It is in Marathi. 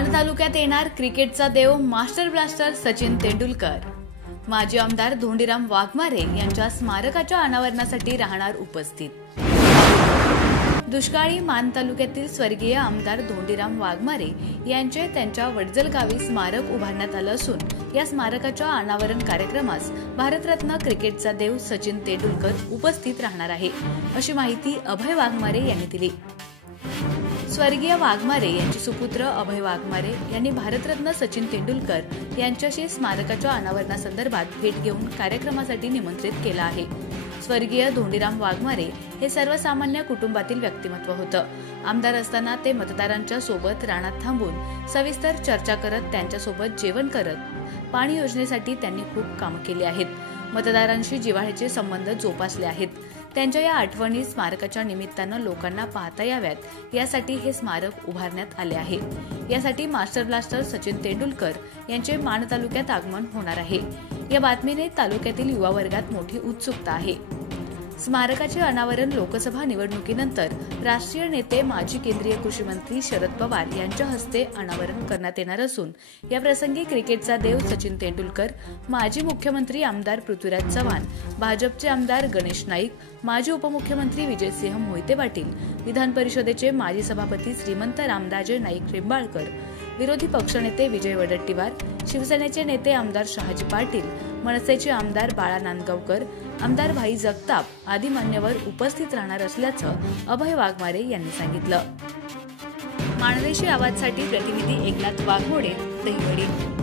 माण तालुक्यात येणार क्रिकेटचा देव मास्टर ब्लास्टर सचिन तेंडुलकर। माजी आमदार धोंडीराम वाघमारे यांच्या स्मारकाच्या अनावरणासाठी राहणार उपस्थित। दुष्काळी माण तालुक्यातील स्वर्गीय आमदार धोंडीराम वाघमारे यांचे त्यांच्या वडजल गावी स्मारक उभारण्यात आलं असून या स्मारकाच्या अनावरण कार्यक्रमास भारतरत्न क्रिकेटचा देव सचिन तेंडुलकर उपस्थित राहणार आहे, अशी माहिती अभय वाघमारे यांनी दिली। स्वर्गीय वाघमारे यांचे सुपुत्र अभय वाघमारे यांनी भारतरत्न सचिन तेंडुलकर यांच्याशी स्मारकाच्या अनावरणासंदर्भात भेट घेऊन कार्यक्रमासाठी निमंत्रित केलं आहे। स्वर्गीय धोंडीराम वाघमारे हे सर्वसामान्य कुटुंबातील व्यक्तिमत्व होतं। आमदार असताना ते मतदारांच्या सोबत रानात थांबून सविस्तर चर्चा करत त्यांच्यासोबत जेवण करत पाणी योजनेसाठी त्यांनी खूप कामं केली आहेत। मतदारांशी जिव्हाळ्याचे संबंध जोपासले आहेत। त्यांच्या या आठवणी स्मारकाच्या निमित्तानं लोकांना पाहता याव्यात यासाठी हे स्मारक उभारण्यात आले आहे। यासाठी मास्टर ब्लास्टर सचिन तेंडुलकर यांचे माण तालुक्यात आगमन होणार आहे। या बातमीने तालुक्यातील युवा वर्गात मोठी उत्सुकता आहे। स्मारकाचे अनावरण लोकसभा निवडणुकीनंतर राष्ट्रीय नेते माजी केंद्रीय कृषी मंत्री शरद पवार यांच्या हस्ते अनावरण करण्यात येणार असून या प्रसंगी क्रिकेटचा देव सचिन तेंडुलकर, माजी मुख्यमंत्री आमदार पृथ्वीराज चव्हाण, भाजपचे आमदार गणेश नाईक, माजी उपमुख्यमंत्री विजयसिंह मोहिते पाटील, विधान परिषदेचे माजी सभापती श्रीमंत रामराजे नाईक निंबाळकर, विरोधी पक्षनेते विजय वडेट्टीवार, शिवसेनेचे नेते आमदार शहाजी पाटील, मनसेचे आमदार बाळा नांदगावकर, आमदार भाई जगताप आदी मान्यवर उपस्थित राहणार असल्याचं अभय वाघमारे यांनी सांगितलं। माणदेशी आवाजसाठी प्रतिनिधी एकनाथ वाघमोडे, दहिवडी।